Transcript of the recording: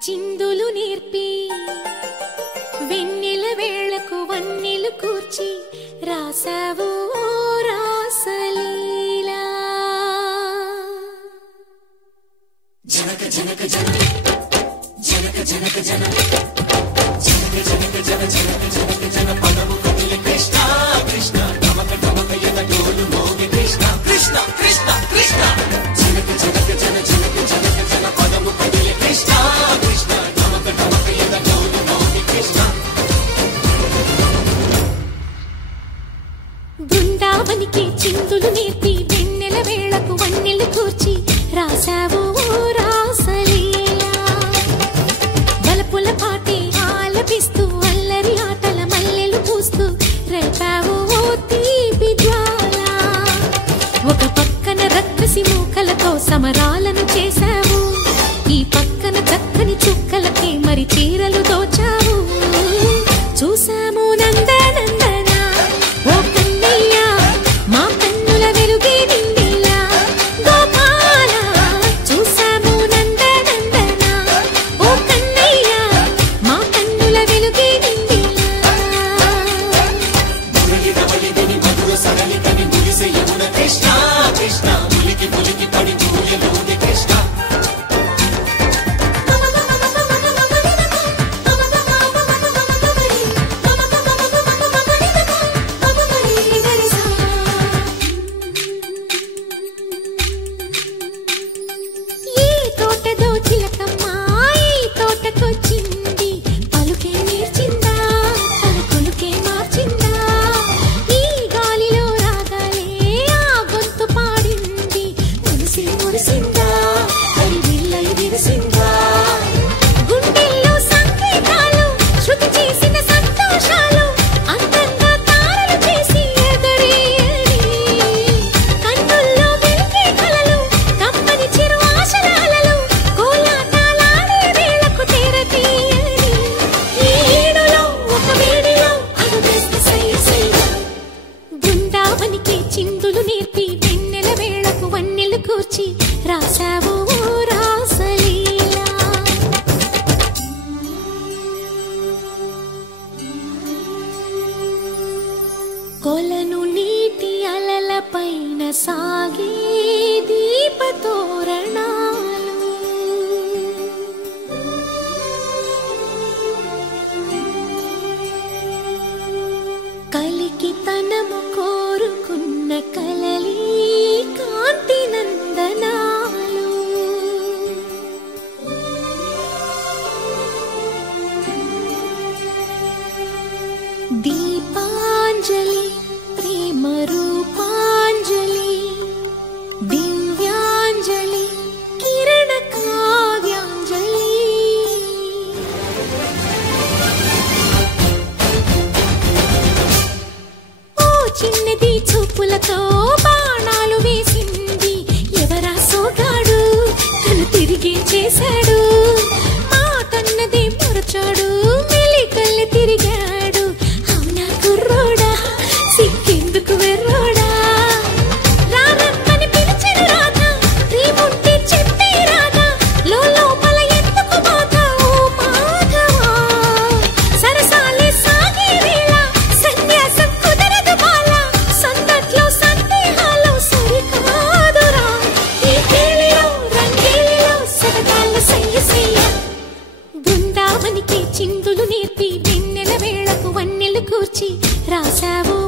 చిందులు నేర్పి వెన్నెల వేళకు వన్నెలు కూర్చి రాసావు రాసలీలా జనక జనక జన జనక జనక జన జనక జనక జన జనక జనక జన పదము కదిలి కృష్ణ కృష్ణ నమక నమక యద డోలు మోగే కృష్ణ కృష్ణ కృష్ణ కృష్ణ జనక జనక జన జనక జనక జన పదము కదిలి కృష్ణ కృష్ణ నమక నమక యద డోలు మోగే కృష్ణ బృందావనికి చిందులు నేర్పి వెన్నెల వేళకు వన్నెలు కూర్చి రాసావు రాసలీలా బలపుల పాటే ఆలపిస్తూ అల్లరి ఆటల మల్లెలు పూస్తూ రేపావు తీపి జ్వాల ఒక పక్కన రక్కసి మూకలతో సమరాలను చేశావు ఈ పక్కన చక్కని చుక్కలకి మరి చీరలు దోచావు చూసాము నందనందన ఓ కన్నయ్య మా కన్నుల వెలుగే నిండిలా గోపాల చూసాము నందనందన ఓ కన్నయ్య మా కన్నుల వెలుగే నిండిలా మురళిని మధుర సరళికని మురిసే యమున కృష్ణ కృష్ణ ములికి ములికి పడి జూయలోని కృష్ణ చిందులు నేర్పి వెన్నెల వేళకు వన్నెలు కూర్చి రాసావు రాసలీలా కొలను నీటి అలల పైన సాగే దీపతోరణాలు కలికి తనము కోరుకున్న కలలి కాంతి నందనాలు దీపాంజలి ప్రేమ రూపాంజలి దివ్యాంజలి కిరణ కావ్యాంజలి చిన్నది చూపులతో బాణాలు వేసింది ఎవరా సోగాడు తను తిరిగి చేశాడు మాటన్నది మరచాడు మెలికల్లి తిరిగాడు అవునా కుర్రోడా సిక్కెందుకు వెర్రోడా రారమ్మని పిలిచిన రాధ రీముంటి చెప్పే రాధ లోపల ఎందుకు బాధ ఓ మాధవా సరసాలే సాగే వేళ సన్యాసం కుదరదు బాల సందట్లో సందేహాలు సరికాదురా ఈ కేళిలో రంగేలిలో సరదాల సయ్య బృందావనికి చిందులు నేర్పి వెన్నెల వేళకు వన్నెలు కూర్చి రాసావు